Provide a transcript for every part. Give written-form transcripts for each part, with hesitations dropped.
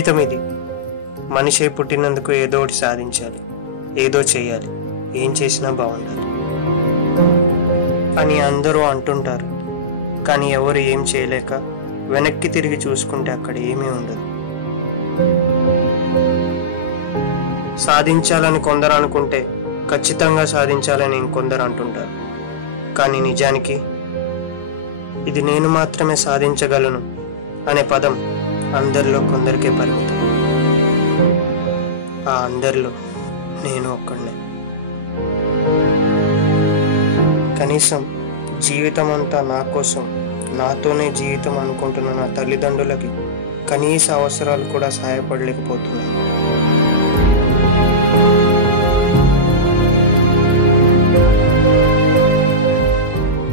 జీవితం ఇది. మనిషి పుట్టినందుకు ఏదో ఒకటి సాధించాలి, ఏదో చేయాలి, ఏం చేసినా బాగుండాలి అని అందరూ అంటుంటారు. కానీ ఎవరు ఏం చేయలేక వెనక్కి తిరిగి చూసుకుంటే అక్కడ ఏమీ ఉండదు. సాధించాలని కొందరు అనుకుంటే ఖచ్చితంగా సాధించాలని ఇంకొందరు అంటుంటారు. కానీ నిజానికి ఇది నేను మాత్రమే సాధించగలను అనే పదం అందరిలో కొందరికే పరిమితం. ఆ అందరిలో నేను ఒక్కడినే. కనీసం జీవితం అంతా నా కోసం, నాతోనే జీవితం అనుకుంటున్న నా తల్లిదండ్రులకి కనీస అవసరాలు కూడా సహాయపడలేకపోతున్నాను.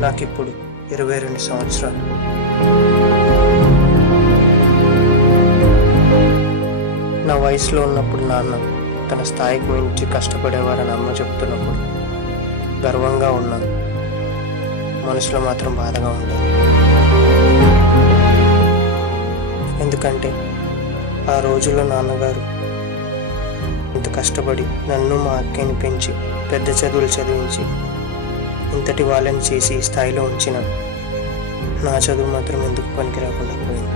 నాకిప్పుడు 22 సంవత్సరాలు. నా వయసులో ఉన్నప్పుడు నాన్న తన స్థాయికి మించి కష్టపడేవారని అమ్మ చెప్తున్నప్పుడు గర్వంగా ఉన్నాను. మనసులో మాత్రం బాధగా ఉండేది. ఎందుకంటే ఆ రోజుల్లో నాన్నగారు ఇంత కష్టపడి నన్ను మా అక్కని పెంచి పెద్ద చదువులు చదివించి ఇంతటి వాళ్ళని చేసి ఈ స్థాయిలో ఉంచిన నా చదువు మాత్రం ఎందుకు పనికి రాకుండా పోయింది.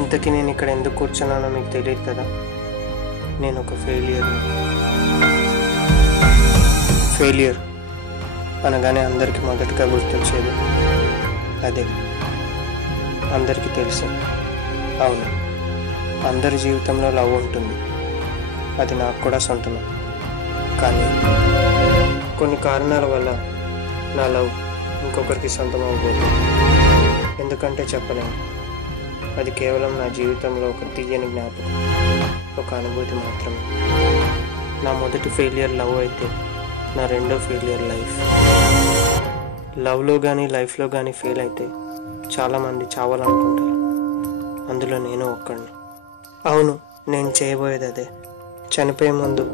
ఇంతకీ నేను ఇక్కడ ఎందుకు కూర్చున్నానో మీకు తెలియదు కదా. నేను ఒక ఫెయిలియర్ అనగానే అందరికీ మొదటగా గుర్తొచ్చేది అదే. అందరికీ తెలుసు, అవును, అందరి జీవితంలో లవ్ ఉంటుంది, అది నాకు కూడా సొంతమే. కానీ కొన్ని కారణాల వల్ల నా లవ్ ఇంకొకరికి సొంతం అవ్వబోతుంది. ఎందుకంటే చెప్పలేను. అది కేవలం నా జీవితంలో ఒక తీయని జ్ఞాపకం, ఒక అనుభూతి మాత్రమే. నా మొదటి ఫెయిలియర్ లవ్ అయితే నా రెండో ఫెయిలియర్ లైఫ్. లవ్లో కానీ లైఫ్లో కానీ ఫెయిల్ అయితే చాలామంది చావాలనుకుంటారు. అందులో నేను ఒక్కడిని. అవును, నేను చేయబోయేది అదే. చనిపోయే ముందు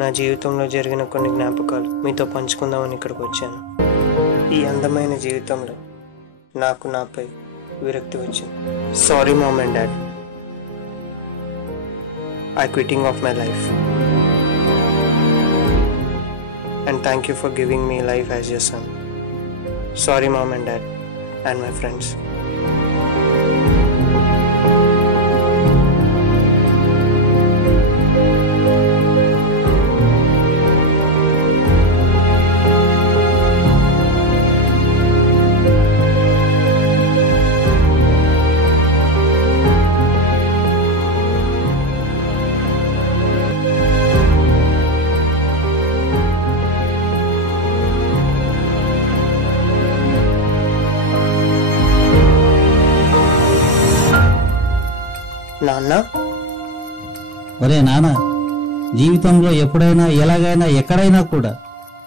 నా జీవితంలో జరిగిన కొన్ని జ్ఞాపకాలు మీతో పంచుకుందామని ఇక్కడికి వచ్చాను. ఈ అందమైన జీవితంలో నాకు నాపై విరక్తి వచ్చింది. Sorry ma'am and dad, I quitting of my life and thank you for giving me life as your son. Sorry mom and dad and my friends. నాన్న, ఒరే నాన్న, జీవితంలో ఎప్పుడైనా ఎలాగైనా ఎక్కడైనా కూడా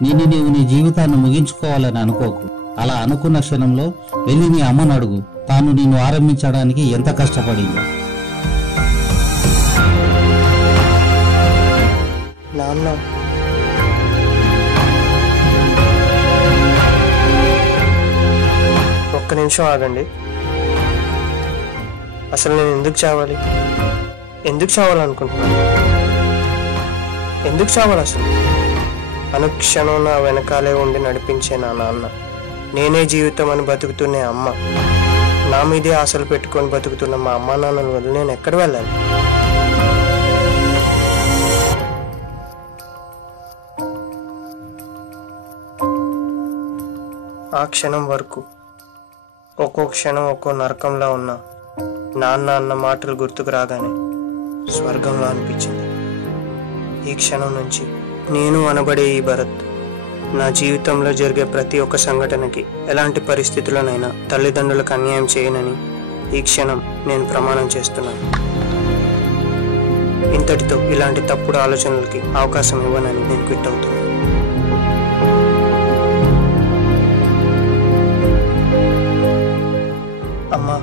నీవు నీ జీవితాన్ని ముగించుకోవాలని అనుకోకు. అలా అనుకున్న క్షణంలో వెళ్ళి నీ అమ్మను అడుగు, తాను నిన్ను ఆరంభించడానికి ఎంత కష్టపడిందో. నాన్న, ఒక్క నిమిషం ఆగండి. అసలు నేను ఎందుకు చావాలి? ఎందుకు చావాలనుకుంటున్నాను? ఎందుకు చావాలి అసలు? అనుక్షణం నా వెనకాలే ఉండి నడిపించే నా నాన్న, నేనే జీవితం అని బతుకుతున్నే అమ్మ, నా మీదే ఆశలు పెట్టుకొని బతుకుతున్న మా అమ్మ నాన్నల వల్ల నేను ఎక్కడ వెళ్ళాలి? ఆ క్షణం వరకు ఒక్కో క్షణం ఒక్కో నరకంలా ఉన్నా నాన్న అన్న మాటలు గుర్తుకు రాగానే స్వర్గంలో అనిపించింది. ఈ క్షణం నుంచి నేను అనబడే ఈ భరత్ నా జీవితంలో జరిగే ప్రతి ఒక్క సంఘటనకి ఎలాంటి పరిస్థితుల్లోనైనా తల్లిదండ్రులకు అన్యాయం చేయనని ఈ క్షణం నేను ప్రమాణం చేస్తున్నాను. ఇంతటితో ఇలాంటి తప్పుడు ఆలోచనలకి అవకాశం ఇవ్వనని నేను క్విట్ అవుతున్నాను. అమ్మా,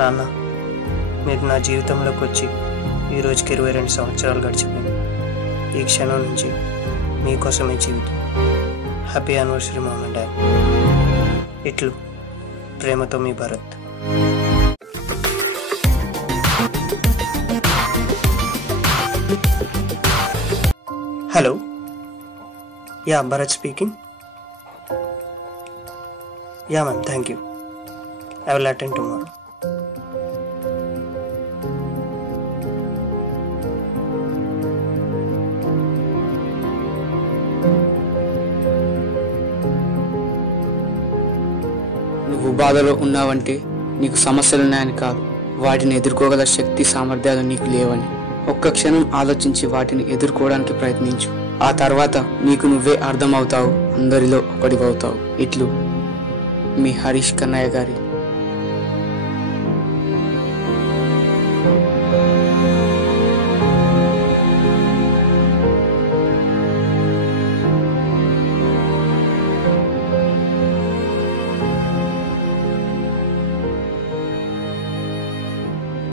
నాన్న, మీరు నా జీవితంలోకి వచ్చి ఈ రోజుకి 22 సంవత్సరాలు గడిచిపోయింది. ఈ క్షణం నుంచి మీకోసమే జీవితం. Happy anniversary mom and dad. ఇట్లు ప్రేమతో మీ Bharath. Hello, yeah Bharath speaking. Yeah ma'am, thank you. I will attend tomorrow. నువ్వు బాధలో ఉన్నావంటే నీకు సమస్యలున్నాయని కాదు, వాటిని ఎదుర్కోగల శక్తి సామర్థ్యాలు నీకు లేవని. ఒక్క క్షణం ఆలోచించి వాటిని ఎదుర్కోవడానికి ప్రయత్నించు. ఆ తర్వాత నీకు నువ్వే అర్థమవుతావు, అందరిలో ఒకటివవుతావు. ఇట్లు మీ హరీష్ కన్నయ్య గారి